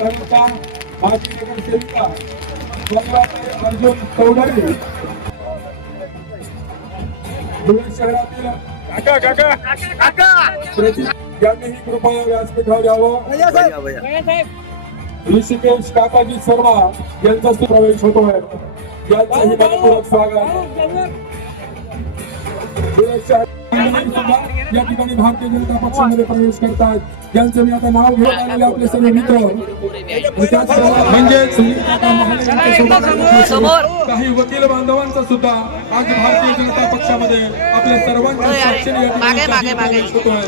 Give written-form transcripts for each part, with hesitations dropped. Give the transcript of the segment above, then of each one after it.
सहर्ता माजी नगरसेविका अर्जुन चौधरी, धुळे शहरातील यांनीही कृपया व्यासपीठावर यावं। ऋषिकेश काकाजी शर्मा यांचा प्रवेश होतोय, यांचंही मनपूर्वक स्वागत। या ठिकाणी भारतीय जनता पक्षामध्ये प्रवेश करतात, ज्यांचं मी आता नाव घेऊन आलेले आपले सर्व मित्र म्हणजेच काही वकील बांधवांचा सुद्धा आज भारतीय जनता पक्षामध्ये आपल्या सर्वांच्या साक्षीने प्रवेश होतोय।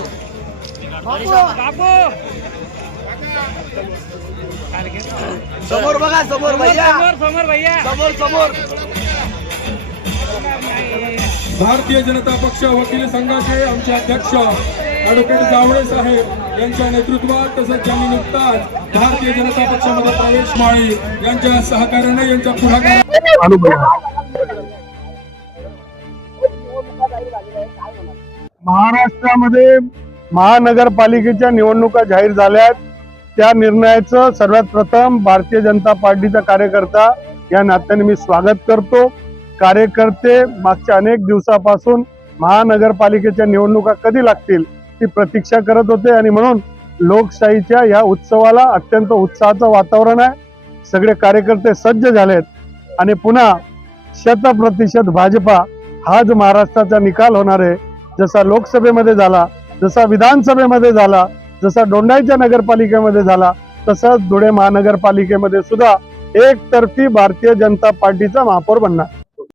समोर बघा, समोर भैया, समोर भैया, समोर समोर। भारतीय जनता पक्ष वकील संघाचे आमचे अध्यक्ष ॲडव्होकेट जावळे साहेब यांच्या नेतृत्वात तसंच ज्यांनी नुकताच भारतीय जनता पक्षामध्ये प्रवेश माळी यांच्या सहकार्याने यांच्या महाराष्ट्रामध्ये महानगरपालिकेच्या निवडणुका जाहीर झाल्यात। त्या निर्णयाचं सर्वात प्रथम भारतीय जनता पार्टीचा कार्यकर्ता या नात्याने मी स्वागत करतो। कार्यकर्ते मागच्या अनेक दिवसापासून महानगरपालिकेच्या निवडणुका कधी लागतील ती प्रतीक्षा करत होते आणि म्हणून लोकशाहीच्या या उत्सवाला अत्यंत उत्साहाचं वातावरण आहे। सगळे कार्यकर्ते सज्ज झालेत आणि पुन्हा 100% भाजपा हाच महाराष्ट्राचा निकाल होणार आहे। जसा लोकसभेमध्ये झाला, जसा विधानसभेमध्ये झाला, जसा दोंडाईच्या नगरपालिकेमध्ये झाला, तसंच धुळे महानगरपालिकेमध्ये सुद्धा एकतर्फी भारतीय जनता पार्टीचा महापौर बनणार।